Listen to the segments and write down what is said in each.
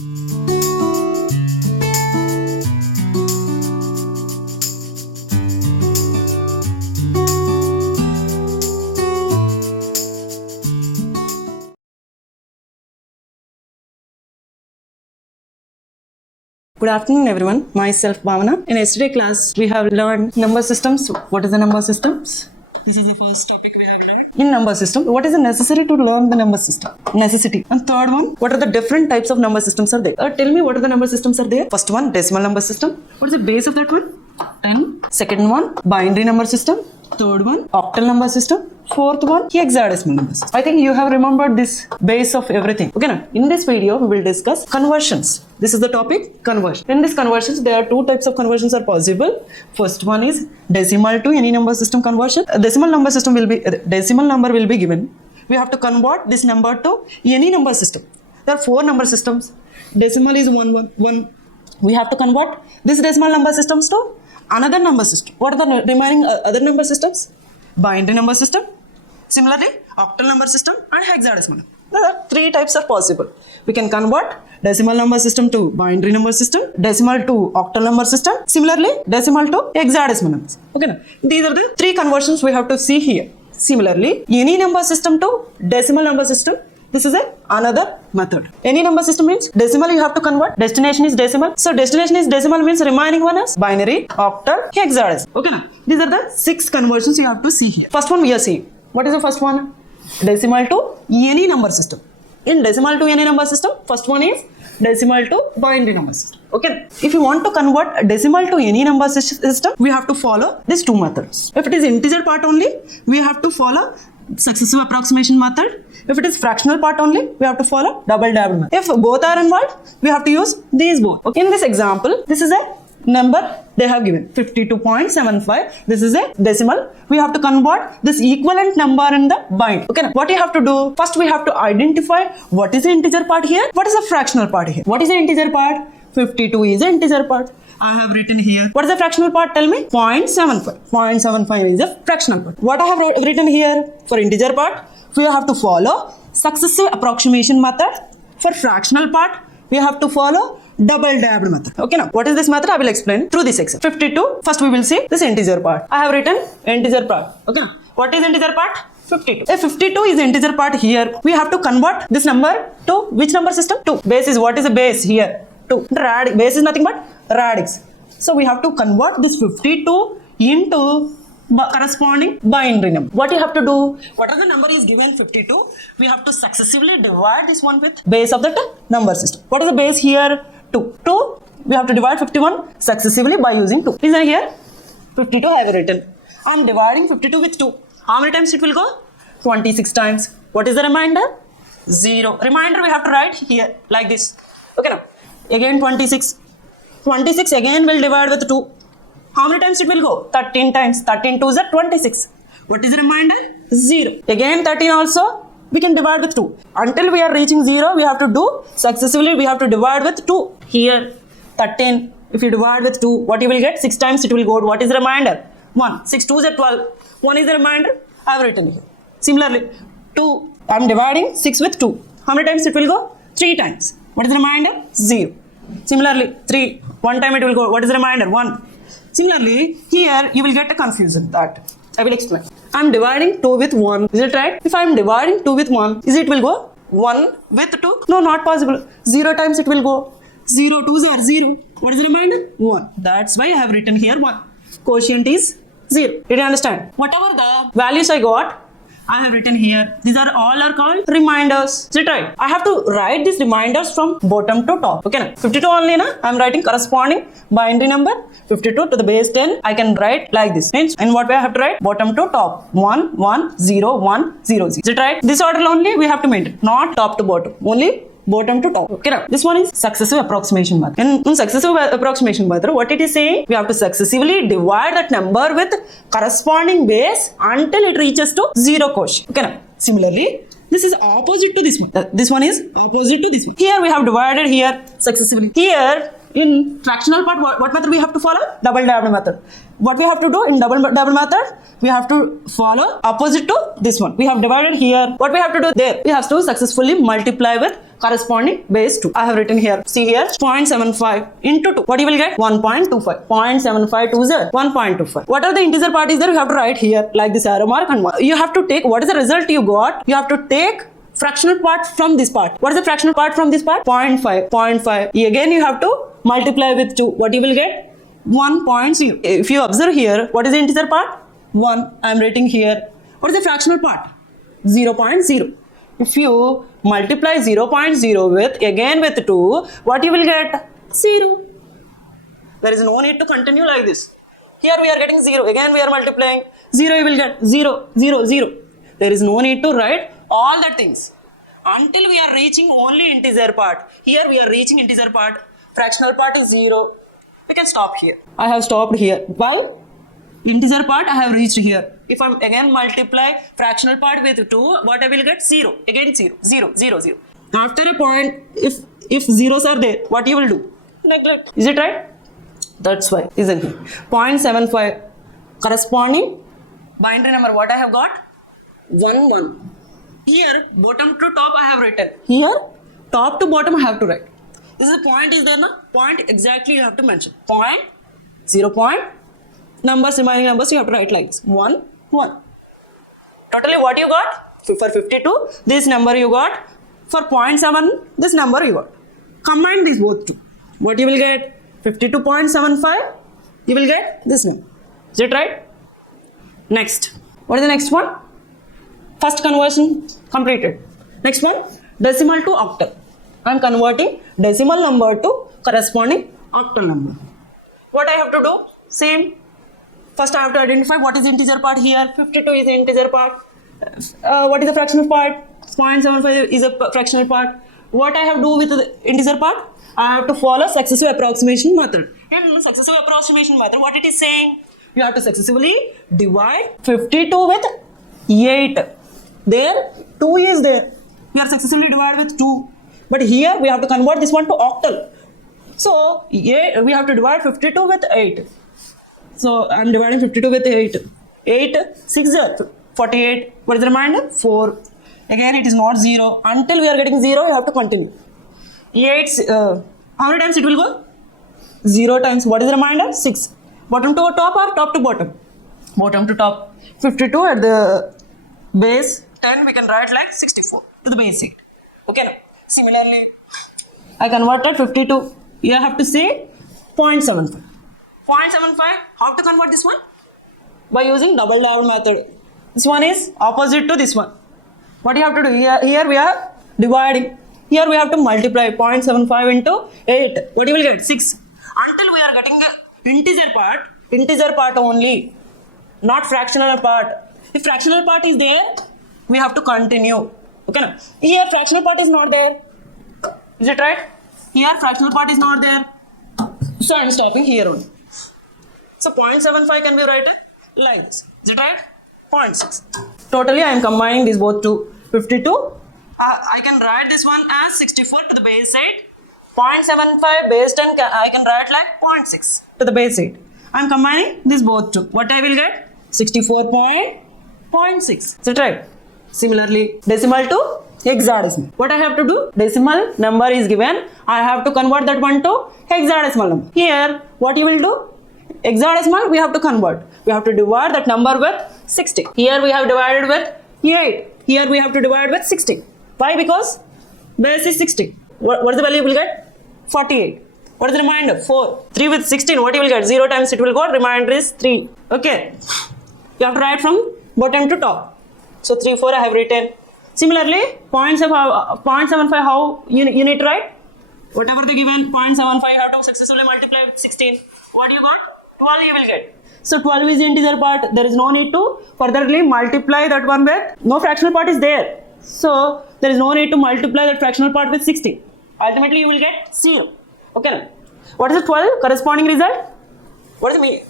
Good afternoon everyone, myself Bhavana. In yesterday class we have learned number systems. What is the number systems? This is the first topic we have learned. In number system, what is necessary to learn the number system? Necessity. And third one, what are the different types of number systems are there? Tell me what are the number systems are there? First one, decimal number system. What is the base of that one? 10. Second one, binary number system. Third one, octal number system. Fourth one, hexadecimal number system. I think you have remembered this base of everything. Okay, now in this video we will discuss conversions. This is the topic, conversion. In this conversions, there are two types of conversions are possible. First one is decimal to any number system conversion. A decimal number system will be decimal number will be given. We have to convert this number to any number system. There are four number systems. Decimal is one. We have to convert this decimal number systems to another number system. What are the remaining other number systems? Binary number system. Similarly, octal number system and hexadecimal. There are three types are possible. We can convert decimal number system to binary number system, decimal to octal number system, similarly decimal to hexadecimal number system. Okay, now these are the three conversions we have to see here. Similarly, any number system to decimal number system, this is another method. Any number system means decimal you have to convert, destination is decimal. So destination is decimal means remaining one is binary, octal, hexadecimal. Okay, now these are the six conversions you have to see here. First one we are seeing. What is the first one? Decimal to any number system. In decimal to any number system, first one is decimal to binary number system. Okay. If you want to convert decimal to any number system, we have to follow these two methods. If it is integer part only, we have to follow successive approximation method. If it is fractional part only, we have to follow double dabble method. If both are involved, we have to use these both. Okay. In this example, this is a number they have given 52.75. This is a decimal. We have to convert this equivalent number in the bind. Okay, now what you have to do? First we have to identify what is the integer part here, what is the fractional part here. What is the integer part? 52 is the integer part. I have written here. What is the fractional part? Tell me. 0.75. 0.75 is the fractional part. What I have written here for integer part? We have to follow successive approximation method. For fractional part, we have to follow double dabbled method. Okay, now what is this method? I will explain through this example. 52. First we will see this integer part. I have written integer part. Okay, what is integer part? 52. If 52 is integer part here, we have to convert this number to which number system? 2. Base is what is the base here? 2. Base is nothing but radix. So we have to convert this 52 into corresponding binary number. What you have to do? Whatever the number is given 52, we have to successively divide this one with base of that number system. What is the base here? 2. 2, we have to divide 51 successively by using 2. Listen here, 52 I have written. I am dividing 52 with 2. How many times it will go? 26 times. What is the remainder? 0. Remainder we have to write here like this. Okay, now again 26. 26 again will divide with 2. How many times it will go? 13 times. 13 2s are 26. What is the remainder? 0. Again 13 also we can divide with 2. Until we are reaching 0, we have to do successively, we have to divide with 2. Here 13, if you divide with 2, what you will get? 6 times it will go. What is the remainder? 1. 6 2s are 12. 1 is the remainder. I have written here. Similarly, 2, I am dividing 6 with 2. How many times it will go? 3 times. What is the remainder? 0. Similarly, 3, 1 time it will go. What is the remainder? 1. Similarly, here you will get a confusion that I will explain. I am dividing 2 with 1. Is it right? If I am dividing 2 with 1, is it will go 1 with 2? No, not possible. 0 times it will go. 0 2s are 0. What is the remainder? 1. That's why I have written here 1. Quotient is 0. Did you understand? Whatever the values I got, I have written here. These are all are called reminders. Is it right? I have to write these reminders from bottom to top. Okay, now 52 only na. I am writing corresponding binary number 52 to the base 10. I can write like this. Means in what way I have to write? Bottom to top. 1 1 0 1 0 0. Is it right? This order only we have to maintain. Not top to bottom. Only bottom to top. Okay, now this one is successive approximation method. In successive approximation method, what it is saying? We have to successively divide that number with corresponding base until it reaches to 0 quotient. Okay, now similarly, this is opposite to this one. This one is opposite to this one. Here we have divided here successively. Here in fractional part, what method we have to follow? Double dabbled method. what we have to do in double method, we have to follow opposite to this one. We have divided here. What we have to do there? We have to successfully multiply with corresponding base 2. I have written here. See here, 0.75 into 2. What you will get? 1.25. 0.75 to 0. 1.25. Whatever the integer part is there, you have to write here like this arrow mark and 1. You have to take what is the result you got. You have to take fractional part from this part. What is the fractional part from this part? 0.5. 0.5. Again, you have to multiply with 2. What you will get? 1.0. If you observe here, what is the integer part? 1. I am writing here. What is the fractional part? 0.0. If you multiply 0.0 with again with 2, what you will get? 0. There is no need to continue like this. Here we are getting 0. Again we are multiplying. 0 you will get 0, 0, 0. There is no need to write all the things until we are reaching only integer part. Here we are reaching integer part. Fractional part is 0. We can stop here. I have stopped here. While integer part I have reached here. If I again multiply fractional part with 2, what I will get? 0. Again 0, 0, 0, 0. After a point, if zeros are there, what you will do? Neglect. Is it right? That's why, isn't it? 0.75 corresponding binary number. What I have got? 1, 1. Here, bottom to top I have written. Here, top to bottom I have to write. This is a point is there, na? Point exactly you have to mention. Point, 0 point, numbers, remaining numbers you have to write like this. 1, 1. Totally what you got? For 52, this number you got. For 0.7, this number you got. Combine these both two. What you will get? 52.75. You will get this number. Is it right? Next. What is the next one? First conversion completed. Next one, decimal to octal. I am converting decimal number to corresponding octal number. What I have to do? Same. First I have to identify what is the integer part here. 52 is the integer part. What is the fractional part? 0.75 is a fractional part. What I have to do with the integer part? I have to follow successive approximation method. In successive approximation method, what it is saying? You have to successively divide 52 with 8. There, 2 is there. We are successfully divided with 2. But here, we have to convert this one to octal. So, we have to divide 52 with 8. So, I am dividing 52 with 8. 8, 6, 48. What is the remainder? 4. Again, it is not 0. Until we are getting 0, you have to continue. 8, how many times it will go? 0 times. What is the remainder? 6. Bottom to top or top to bottom? Bottom to top. 52 at the base 10, we can write like 64 to the base 8. Okay, now. Similarly, I converted 52. You have to say 0.75. 0.75, how to convert this one? By using double divided method. This one is opposite to this one. What you have to do? Here we are dividing. Here we have to multiply 0.75 into 8. What you will get? 6. Until we are getting the integer part only, not fractional part. If fractional part is there, we have to continue. Okay, now. Here fractional part is not there. Is it right? Here fractional part is not there. So I am stopping here only. So 0.75 can be written like this. Is it right? 0.6. Totally I am combining these both to 52. I can write this one as 64 to the base 8. 0.75 base 10 I can write like 0.6 to the base 8. I am combining these both two. What I will get? 64.6. Is it right? Similarly, decimal to hexadecimal. What I have to do? Decimal number is given. I have to convert that one to hexadecimal number. Here, what you will do? Hexadecimal we have to convert. We have to divide that number with 60. Here we have divided with 8. Here we have to divide with 60. Why? Because base is 60. What is the value you will get? 48. What is the remainder? 4. 3 with 16. What you will get? 0 times it will go. Remainder is 3. Okay. You have to write from bottom to top. So 3, 4 I have written. Similarly, 0.75 how you need to write? Whatever the given 0.75 you have to successfully multiply with 16. What you got? 12 you will get. So 12 is the integer part. There is no need to furtherly multiply that one with. No fractional part is there. So there is no need to multiply that fractional part with 60. Ultimately you will get 0. Okay now. What is the 12 corresponding result? What is the meaning?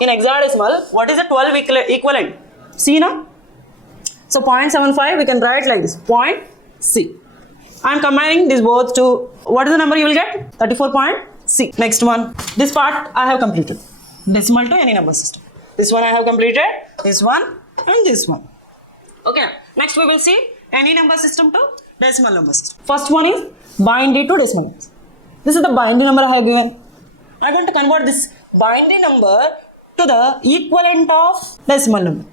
In hexadecimal, what is the 12 equivalent? See now? So 0.75 we can write like this. Point C. I am combining these both to, what is the number you will get? 34.C. Next one. This part I have completed. decimal to any number system. This one I have completed, this one and this one. Okay, next we will see any number system to decimal number system. First one is binary to decimal number. This is the binary number I have given. I want to convert this binary number to the equivalent of decimal number.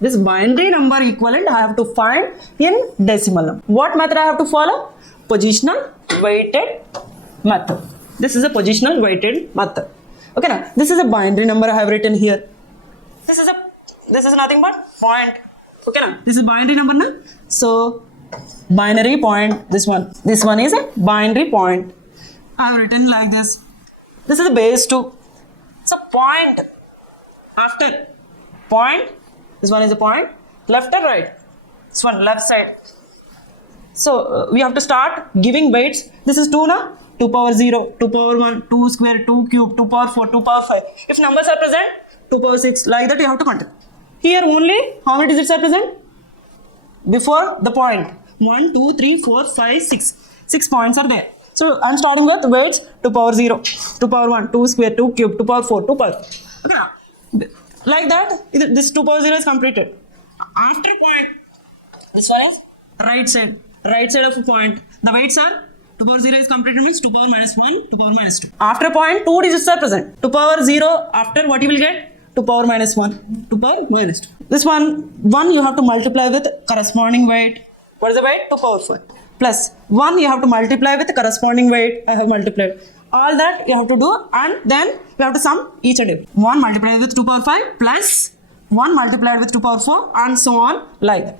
This binary number equivalent I have to find in decimal number. What method I have to follow? Positional weighted method. This is a positional weighted method. Okay, now this is a binary number I have written here. This is nothing but point. Okay, now this is binary number now. So binary point, this one is a binary point. I have written like this. This is the base 2. It's a point. After point, this one is a point. Left or right? This one left side. So we have to start giving weights. This is 2 now. 2 power 0, 2 power 1, 2 square, 2 cube, 2 power 4, 2 power 5. If numbers are present, 2 power 6. Like that you have to continue. Here only how many digits are present? Before the point. 1, 2, 3, 4, 5, 6. 6 points are there. So I am starting with weights 2 power 0, 2 power 1, 2 square, 2 cube, 2 power 4, 2 power 5. Okay, now, like that, this 2 power 0 is completed. After point, this one is right side of a point. The weights are 2 power 0 is completed means 2 power minus 1, 2 power minus 2. After point, 2 digits are present. 2 power 0, after what you will get? 2 power minus 1, 2 power minus 2. This one you have to multiply with corresponding weight. What is the weight? 2 power 5. Plus 1 you have to multiply with the corresponding weight. I have multiplied. All that you have to do and then you have to sum each and every. 1 multiplied with 2 power 5 plus 1 multiplied with 2 power 4 and so on like that.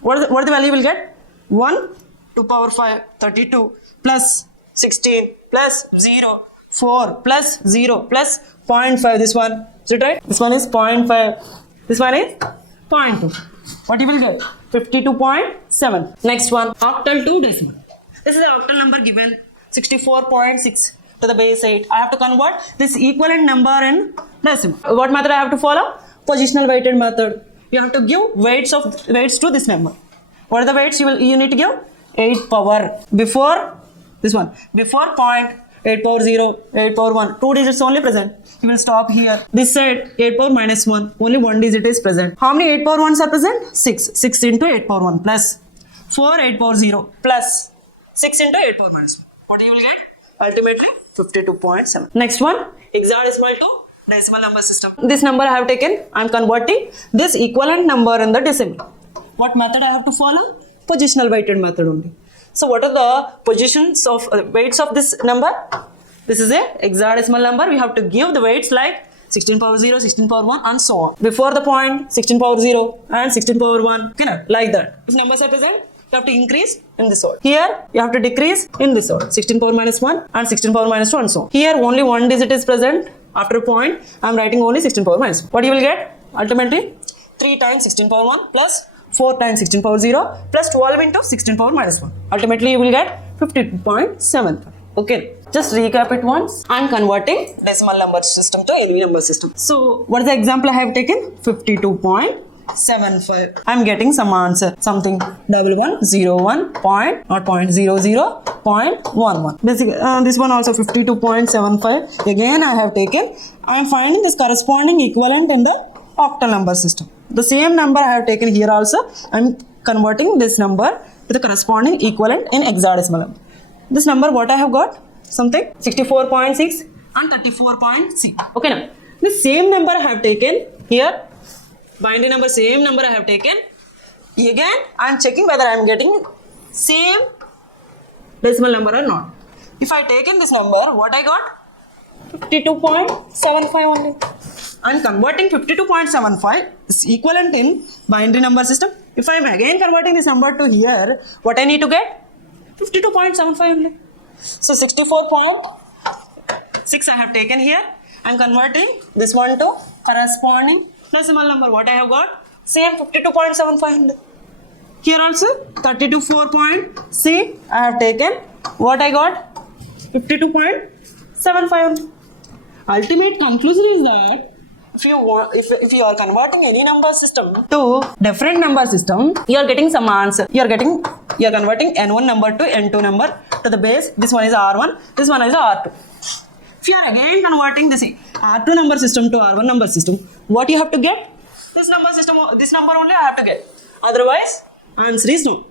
What is the value you will get? 1, 2 power 5, 32 plus 16 plus 0, 4 plus 0 plus 0.5. This one. Is it right? This one is 0.5. This one is 0.2. What you will get? 52.7. Next one, octal to decimal. This is the octal number given 64.6 to the base 8. I have to convert this equivalent number in decimal. What method I have to follow? Positional weighted method. You have to give weights to this number. What are the weights you need to give? 8 power. Before this one, before point, 8 power 0, 8 power 1, 2 digits only present. You will stop here. This side, 8 power minus 1, only 1 digit is present. How many 8 power 1s are present? 6. 6 into 8 power 1 plus 4 8 power 0 plus 6 into 8 power minus 1. What you will get? Ultimately 52.7. Next one, hexadecimal to decimal number system. This number I have taken, I am converting this equivalent number in the decimal. What method I have to follow? Positional weighted method only. So what are the positions of weights of this number? This is a hexadecimal number. We have to give the weights like 16 power 0, 16 power 1 and so on. Before the point, 16 power 0 and 16 power 1. Like that. If numbers are present, you have to increase in this order. Here, you have to decrease in this order. 16 power minus 1 and 16 power minus 2 and so on. Here, only 1 digit is present. After a point, I am writing only 16 power minus 1. What you will get? Ultimately, 3 times 16 power 1 plus 4 times 16 power 0 plus 12 into 16 power minus 1. Ultimately, you will get 52.7. Okay, just recap it once. I am converting decimal number system to any number system. So, what is the example I have taken? 52.75. I am getting some answer. Something 1101 point or 0.00 0.11. Basically, this one also 52.75. Again, I have taken. I am finding this corresponding equivalent in the octal number system. The same number I have taken here also. I am converting this number to the corresponding equivalent in hexadecimal number. This number what I have got? Something 64.6 and 34.6. Okay, now the same number I have taken here. Binary number, same number I have taken. Again, I am checking whether I am getting same decimal number or not. If I taken this number, what I got? 52.75 only. I am converting 52.75 is equivalent in binary number system. If I am again converting this number to here, what I need to get? 52.75 only. So 64.6 I have taken here. I am converting this one to corresponding decimal number. What I have got? Same 52.75 only. Here also 32.4.6 I have taken. What I got? 52.75 only. Ultimate conclusion is that if you are converting any number system to different number system, you are getting some answer. You are converting n1 number to n2 number to the base. This one is r1. This one is r2. If you are again converting this R2 number system to R1 number system, what you have to get? This number system, this number only I have to get. Otherwise, answer is no.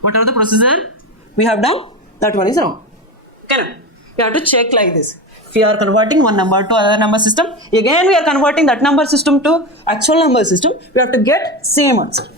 Whatever the procedure we have done, that one is wrong. Okay? You have to check like this. If we are converting one number to other number system, again we are converting that number system to actual number system, we have to get same answer.